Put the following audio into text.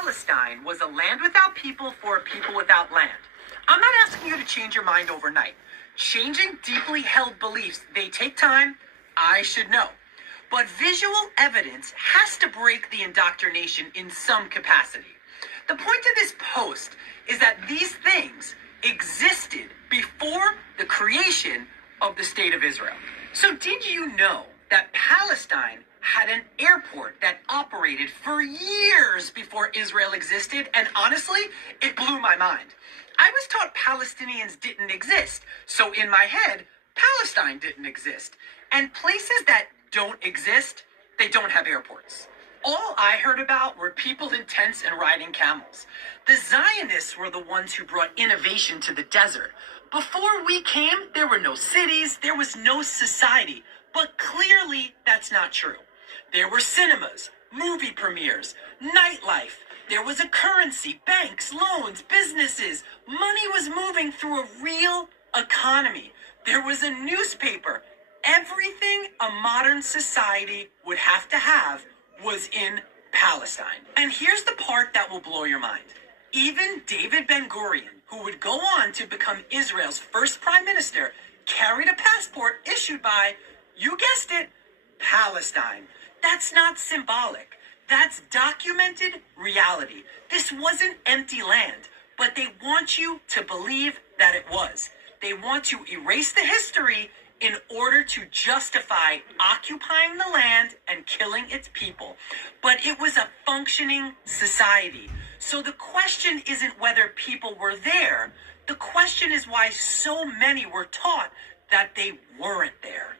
Palestine was a land without people for a people without land. I'm not asking you to change your mind overnight. Changing deeply held beliefs, they take time. I should know. But visual evidence has to break the indoctrination in some capacity. The point of this post is that these things existed before the creation of the state of Israel. So did you know that Palestine had an airport that operated for years before Israel existed? And honestly, it blew my mind. I was taught Palestinians didn't exist. So in my head, Palestine didn't exist. And places that don't exist, they don't have airports. All I heard about were people in tents and riding camels. The Zionists were the ones who brought innovation to the desert. Before we came, there were no cities, there was no society. But clearly, that's not true. There were cinemas, movie premieres, nightlife. There was a currency, banks, loans, businesses. Money was moving through a real economy. There was a newspaper. Everything a modern society would have to have was in Palestine. And here's the part that will blow your mind. Even David Ben-Gurion, who would go on to become Israel's first prime minister, carried a passport issued by, you guessed it, Palestine. That's not symbolic. That's documented reality. This wasn't empty land, but they want you to believe that it was. They want to erase the history in order to justify occupying the land and killing its people. But it was a functioning society. So the question isn't whether people were there. The question is why so many were taught that they weren't there.